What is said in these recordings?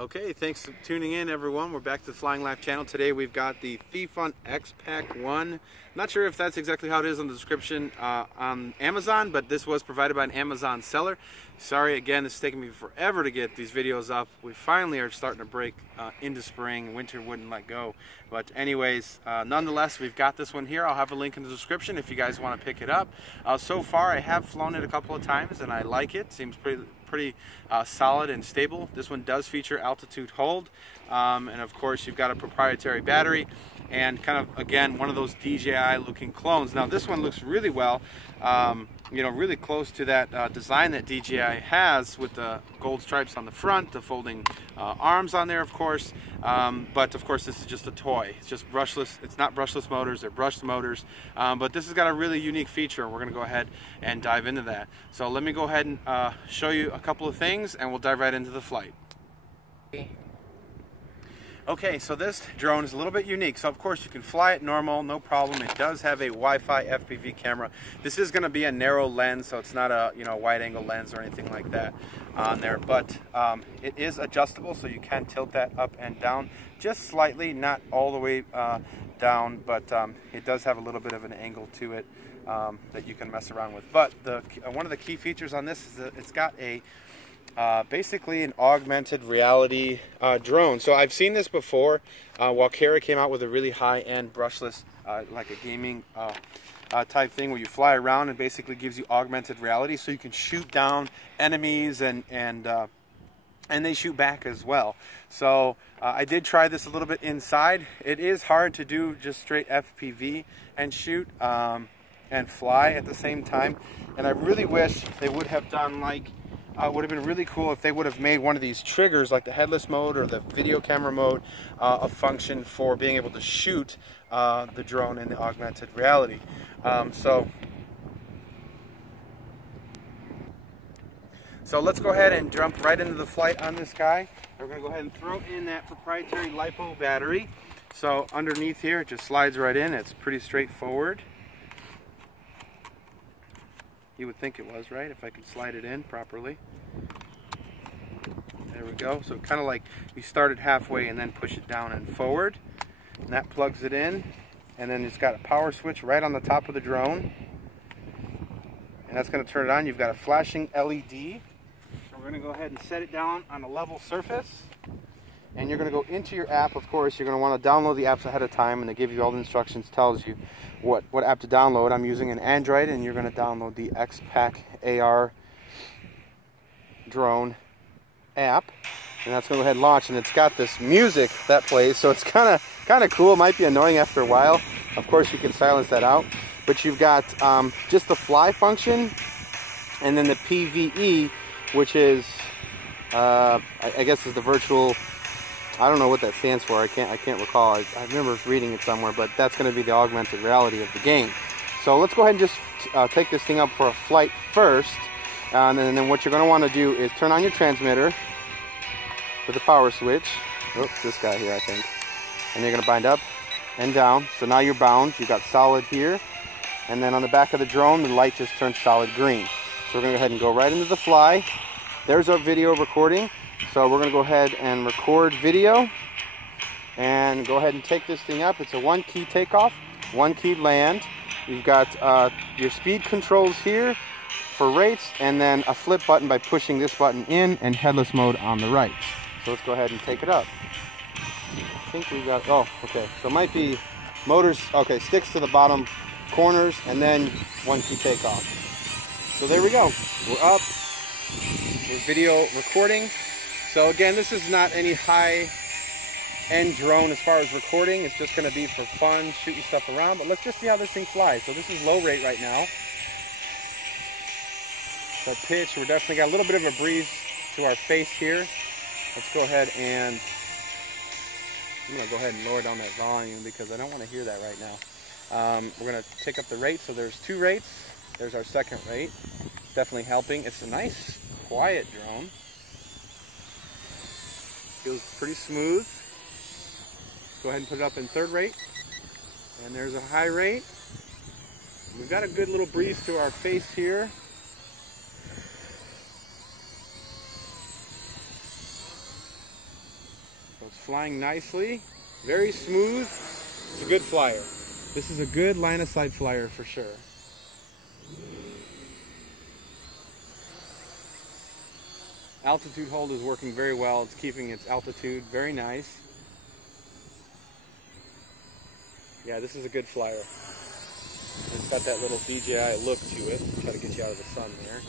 Okay, thanks for tuning in, everyone. We're back to the Flying Life channel. Today we've got the Theefun X-Pack 1. Not sure if that's exactly how it is on the description on Amazon, but this was provided by an Amazon seller. Sorry again, this is taking me forever to get these videos up. We finally are starting to break into spring. Winter wouldn't let go. But anyways, nonetheless, we've got this one here. I'll have a link in the description if you guys want to pick it up. So far, I have flown it a couple of times and I like it. Seems pretty solid and stable. This one does feature altitude hold, and of course you've got a proprietary battery and kind of, again, one of those DJI looking clones. Now this one looks really well, you know, really close to that design that DJI has with the gold stripes on the front, the folding arms on there, of course, but of course this is just a toy. It's just brushless. It's not brushless motors, they're brushed motors, but this has got a really unique feature. We're going to go ahead and dive into that. So let me go ahead and show you a couple of things and we'll dive right into the flight. Okay, so this drone is a little bit unique. So of course you can fly it normal, no problem. It does have a Wi-Fi FPV camera. This is going to be a narrow lens, so it's not a wide angle lens or anything like that on there. But it is adjustable, so you can tilt that up and down just slightly, not all the way down, but it does have a little bit of an angle to it that you can mess around with. But one of the key features on this is that it's got a basically an augmented reality drone. So I've seen this before while Kara came out with a really high-end brushless like a gaming type thing where you fly around and basically gives you augmented reality, so you can shoot down enemies and they shoot back as well. So I did try this a little bit inside. It is hard to do just straight FPV and shoot and fly at the same time, and I really wish they would have done like would have been really cool if they would have made one of these triggers, like the headless mode or the video camera mode, a function for being able to shoot the drone in the augmented reality. So let's go ahead and jump right into the flight on this guy. We're going to go ahead and throw in that proprietary LiPo battery. So underneath here, it just slides right in. It's pretty straightforward. You would think it was, right? If I could slide it in properly. There we go. So kind of like you start it halfway and then push it down and forward. And that plugs it in. And then it's got a power switch right on the top of the drone. And that's going to turn it on. You've got a flashing LED. So we're going to go ahead and set it down on a level surface. And you're going to go into your app. Of course, you're going to want to download the apps ahead of time, and it gives you all the instructions, tells you what app to download. I'm using an Android, and you're going to download the X-Pack AR drone app, and that's going to go ahead and launch. And it's got this music that plays, so it's kind of cool. It might be annoying after a while. Of course, you can silence that out, but you've got just the fly function, and then the PVE, which is I guess is the virtual. I don't know what that stands for. I can't recall. I remember reading it somewhere, but that's going to be the augmented reality of the game. So let's go ahead and just take this thing up for a flight first, and then what you're going to want to do is turn on your transmitter with the power switch. Oops, this guy here, I think. And you're going to bind up and down. So now you're bound. You've got solid here, and then on the back of the drone, the light just turns solid green. So we're going to go ahead and go right into the fly. There's our video recording. So we're going to go ahead and record video and go ahead and take this thing up. It's a one-key takeoff, one-key land. You've got your speed controls here for rates, and then a flip button by pushing this button in, and headless mode on the right. So let's go ahead and take it up. I think we've got, oh, okay. So it might be motors, okay, sticks to the bottom corners, and then one-key takeoff. So there we go. We're up. We're video recording. So again, this is not any high-end drone as far as recording. It's just going to be for fun, shooting stuff around. But let's just see how this thing flies. So this is low rate right now. So pitch, we're definitely got a little bit of a breeze to our face here. Let's go ahead and, I'm going to go ahead and lower down that volume because I don't want to hear that right now. We're going to take up the rate. So there's 2 rates. There's our second rate. Definitely helping. It's a nice, quiet drone. Feels pretty smooth. Go ahead and put it up in 3rd rate. And there's a high rate. We've got a good little breeze to our face here. flying nicely, very smooth. It's a good flyer. This is a good line of sight flyer for sure. Altitude hold is working very well. It's keeping its altitude very nice. Yeah, this is a good flyer. It's got that little DJI look to it. Try to get you out of the sun there.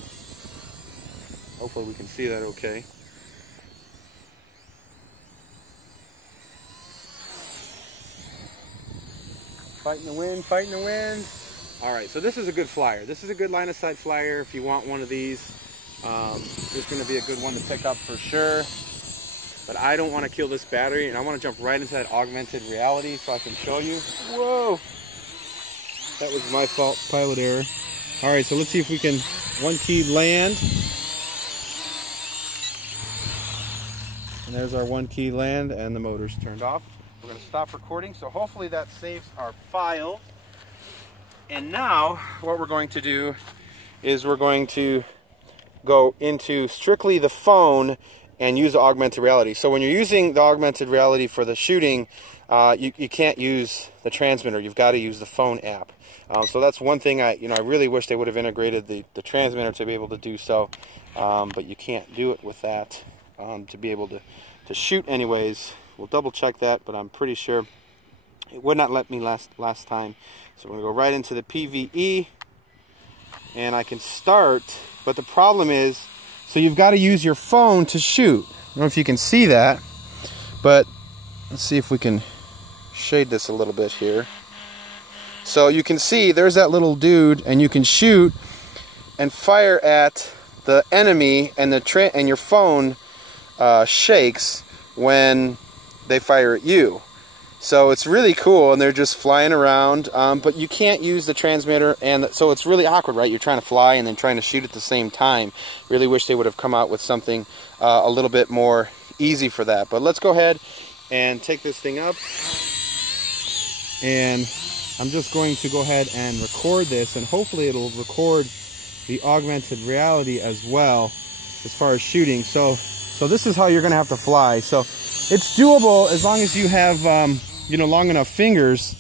Hopefully we can see that okay. Fighting the wind, fighting the wind. Alright, so this is a good flyer. This is a good line of sight flyer if you want one of these. This is going to be a good one to pick up for sure. But I don't want to kill this battery, and I want to jump right into that augmented reality so I can show you. Whoa! That was my fault, pilot error. Alright, so let's see if we can one key land. And there's our one key land, and the motor's turned off. We're going to stop recording, so hopefully that saves our file. And now, what we're going to do is we're going to go into strictly the phone and use the augmented reality. So when you're using the augmented reality for the shooting, you can't use the transmitter. You've got to use the phone app. So that's one thing I really wish they would have integrated the transmitter to be able to do so, but you can't do it with that to be able to shoot anyways. We'll double check that, but I'm pretty sure it would not let me last time. So we're going to go right into the PVE, and I can start, but the problem is, so you've got to use your phone to shoot. I don't know if you can see that, but let's see if we can shade this a little bit here. So you can see there's that little dude, and you can shoot and fire at the enemy, and and your phone shakes when they fire at you. So it's really cool, and they're just flying around, but you can't use the transmitter, and so it's really awkward, right? You're trying to fly and then trying to shoot at the same time. Really wish they would have come out with something a little bit more easy for that. But let's go ahead and take this thing up, and I'm just going to go ahead and record this, and hopefully it'll record the augmented reality as well as far as shooting. So this is how you're going to have to fly. So it's doable as long as you have long enough fingers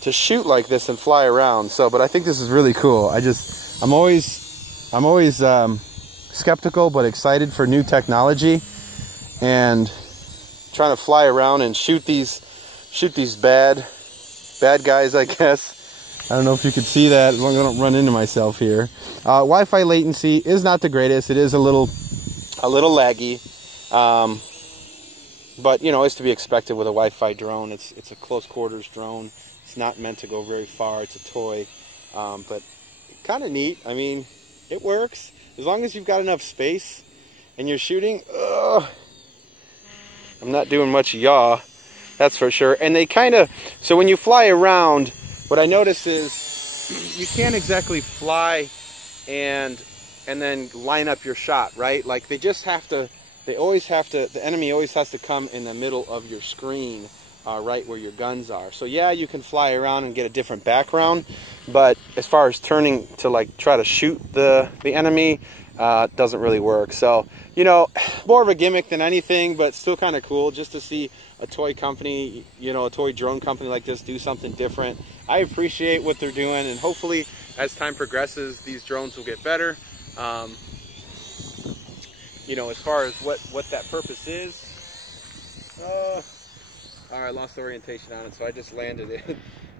to shoot like this and fly around. So, but I think this is really cool. I'm always skeptical but excited for new technology, and trying to fly around and shoot these bad guys, I guess. I don't know if you could see that, as long as I don't run into myself here. Wi-Fi latency is not the greatest. It is a little laggy. But it's to be expected with a Wi-Fi drone. It's a close quarters drone. It's not meant to go very far. It's a toy, but kind of neat. I mean, it works as long as you've got enough space and you're shooting. I'm not doing much yaw, that's for sure. And they so when you fly around, what I notice is you can't exactly fly and then line up your shot, right? Like the enemy always has to come in the middle of your screen, right where your guns are. So yeah, you can fly around and get a different background, but as far as turning to try to shoot the enemy, doesn't really work. So, more of a gimmick than anything, but still kind of cool just to see a toy company, a toy drone company like this do something different. I appreciate what they're doing, and hopefully as time progresses, these drones will get better. As far as what that purpose is, I lost orientation on it, so I just landed it.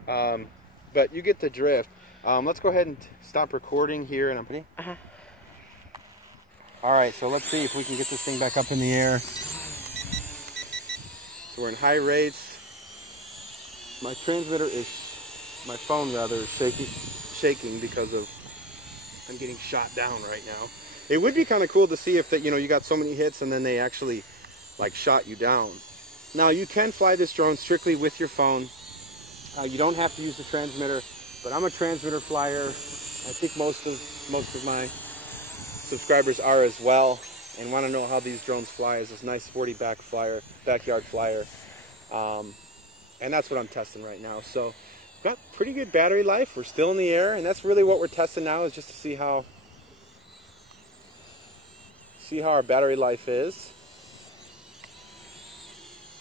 But you get the drift. Let's go ahead and stop recording here, and Alright, so let's see if we can get this thing back up in the air. So we're in high rates. My phone is shaking because of I'm getting shot down right now. It would be kind of cool to see if you got so many hits and then they actually shot you down. Now you can fly this drone strictly with your phone. You don't have to use the transmitter, but I'm a transmitter flyer. I think most of my subscribers are as well, and want to know how these drones fly as this nice sporty backyard flyer. And that's what I'm testing right now. So got pretty good battery life. We're still in the air, and that's really what we're testing now, is just to see how our battery life is.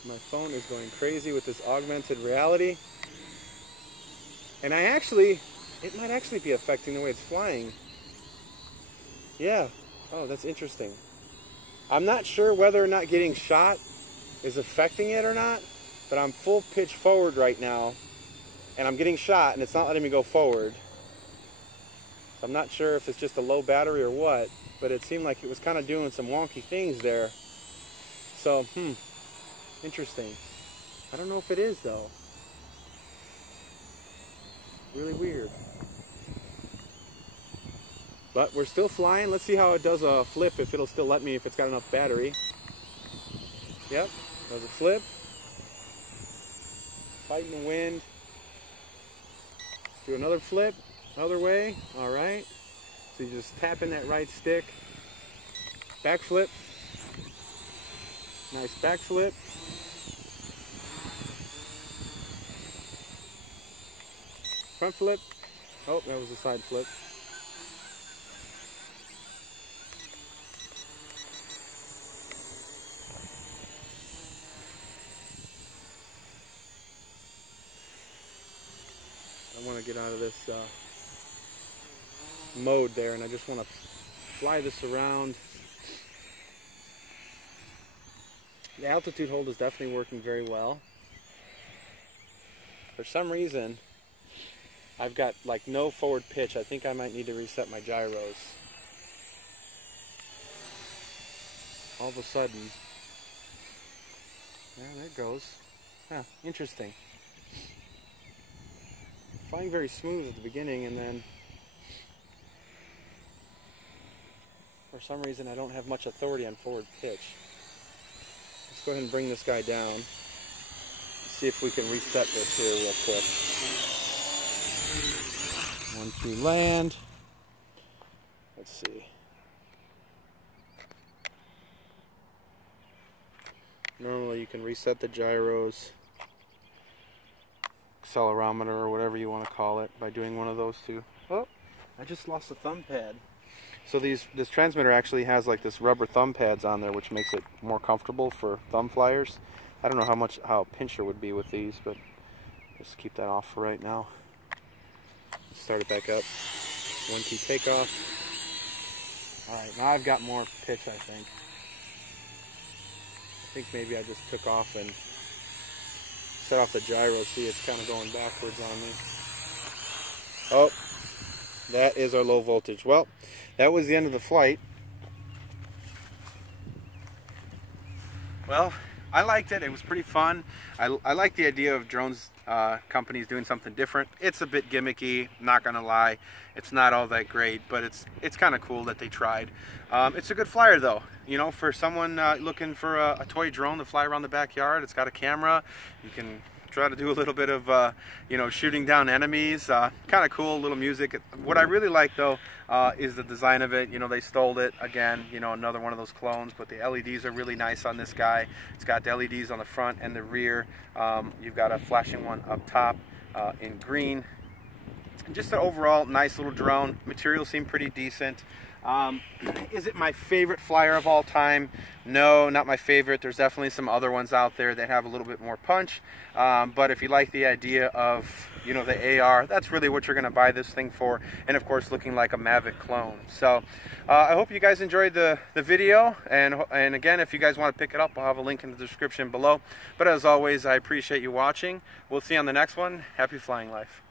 My phone is going crazy with this augmented reality. And it might actually be affecting the way it's flying. Yeah. Oh, that's interesting. I'm not sure whether or not getting shot is affecting it or not, but I'm full pitch forward right now, and I'm getting shot, and it's not letting me go forward. So I'm not sure if it's just a low battery or what, but it seemed like it was kind of doing some wonky things there. So, interesting. I don't know if it is, though. Really weird. But we're still flying. Let's see how it does a flip, if it'll still let me, if it's got enough battery. Yep, does a flip. Fighting the wind. Do another flip, other way. All right. So you just tap in that right stick. Backflip. Nice backflip. Front flip. Oh, that was a side flip. I want to get out of this mode there, and I just want to fly this around. The altitude hold is definitely working very well. For some reason, I've got like no forward pitch. I think I might need to reset my gyros. All of a sudden, yeah, there it goes. Huh, interesting. Flying very smooth at the beginning, and then for some reason I don't have much authority on forward pitch. Let's go ahead and bring this guy down. See if we can reset this here real quick. 1, 2, land. Let's see. Normally you can reset the gyros, accelerometer, or whatever you want to call it, by doing one of those two. Oh, I just lost the thumb pad. So this transmitter actually has like this rubber thumb pads on there, which makes it more comfortable for thumb flyers. I don't know how a pincher would be with these, but just keep that off for right now. Start it back up. 1 key takeoff. Alright, now I've got more pitch, I think. I think maybe I just took off and set off the gyro. See, it's kind of going backwards on me. Oh, that is our low voltage. Well, that was the end of the flight. Well, I liked it. It was pretty fun. I like the idea of drones companies doing something different. It's a bit gimmicky, not gonna lie. It's not all that great, but it's kind of cool that they tried. It's a good flyer though. You know, for someone looking for a toy drone to fly around the backyard. It's got a camera. You can try to do a little bit of you know, shooting down enemies. Kind of cool, little music. What I really like though is the design of it. You know, they stole it again, you know, another one of those clones, but the LEDs are really nice on this guy. It's got the LEDs on the front and the rear. You've got a flashing one up top in green. Just an overall nice little drone. Materials seem pretty decent. Is it my favorite flyer of all time? No, not my favorite. There's definitely some other ones out there that have a little bit more punch. But if you like the idea of, you know, the AR, that's really what you're going to buy this thing for. And of course, looking like a Mavic clone. So I hope you guys enjoyed the video. And again, if you guys want to pick it up, I'll have a link in the description below. But as always, I appreciate you watching. We'll see you on the next one. Happy flying life.